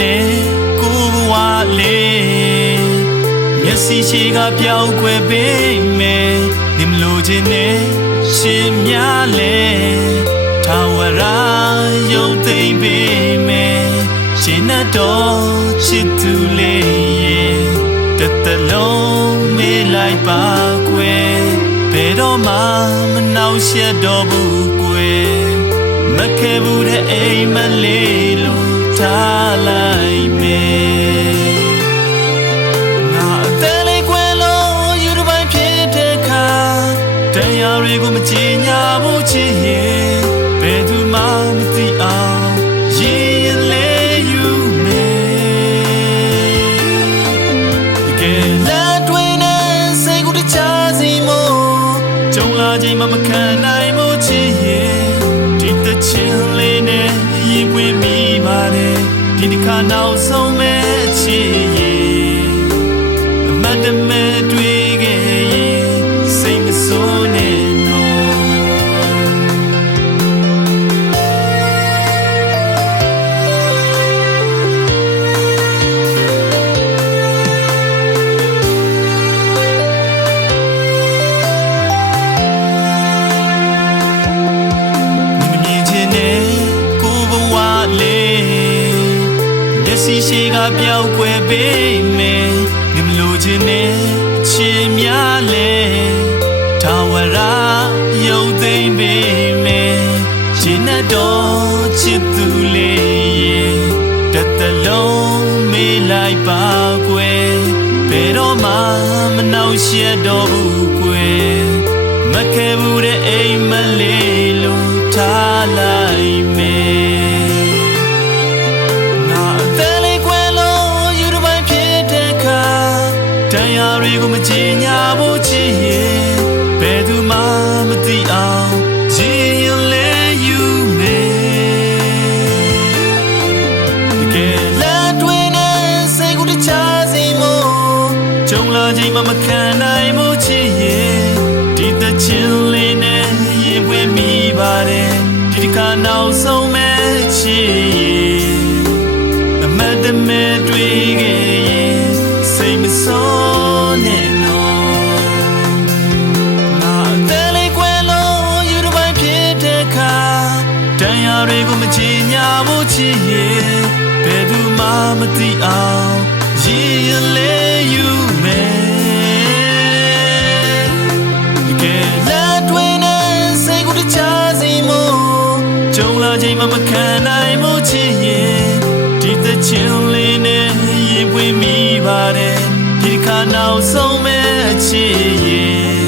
နေကိုဘဝလေးမျက်စိရှိကပြောင်းခွဲပေးမယ်ဒီမလို့ခြင်းနဲ့ရှင်များလဲထာဝရယုံသိမ့်ပေးမယ်ရှင်နဲ့တော်ချစ်သူလေးရဲ့တလုံးမေးလိုက်ပါကွယ်ဘယ်တော့မှမနှောက်ယှက်တော့ဘူးကွယ်မခဲဘူးတဲ့အိမ်မလေးလို့ထားလိုက်မယ်ငါအသေးလေးကွယ်လို့ယူတစ်ပိုင်းဖြစ်တဲ့ခါတရားတွေကိုမချင်ညာဘူးချစ်ရဲ့ဘယ်သူမှမသိအောင်ရင်လေးယူချိန်မှမခံနိုင်မို့ချစ်ရဲ့ဒီတချင်လေးနဲ့ရင်ပွေးမိပါတယ်ဒီတစ်ခါနောက်ဆုံးမဲ့ချစ်ရဲ့အမတ်တမဲ့တွေ့ခဲ့ရင်စိတ်မဆိုးနဲ့စီရှိကပြောင်းကွယ်ပေးမယ်ဒီမလို့ခြင်းနဲ့ချစ်များလဲထာဝရယုံသိမ့်ပေးမယ်ရှင်နဲ့တော်ချစ်သူလေးရဲ့တလုံးမေးလိုက်ပါကွယ်ဘယ်တော့မှမနှောက်ယှက်တော့ဘူးကွယ်မခဲဘူးတဲ့အိမ်မလေးလို့ထားလိုက်မယ်တရားတွေကိုမချင်ညာဖို့ချစ်ရဲ့ဘယ်သူမှမသိအောင်ချစ်ရင်လဲယူမယ်တကယ်လက်တွေနဲ့စိတ်ကိုတခြားစီမို့ကြုံလာချိန်မှမခံနိုင်ဖို့ချစ်ရဲ့ဒီတချင်လေးနဲ့ရင်ပွေးမိပါတယ်ဒီတစ်ခါနောက်ဆုံးမဲ့ချစ်ရဲ့အမတ်တမဲ့တွေ့ခဲ့ရင်စိတ်မစိုးနဲ့နော်ငါအသေးလေးကွယ်လို့ယူတစ်ပိုင်းဖြစ်တဲ့ခါတရားတွေကိုမချင်ညာဖို့ချစ်ရဲ့ဘယ်သူမှမသိအောင်ရင်လေးယူမယ်တကယ်လက်တွေနဲ့စိတ်ကိုတခြားစီမို့ကြုံလာချိန်မှမခံနိုင်မို့ချစ်ရဲ့ဒီတချင်လေးနဲ့ရင်ပွေးမိပါတယ်ဒီခါနောက်ဆုံးမဲ့ချစ်ရဲ့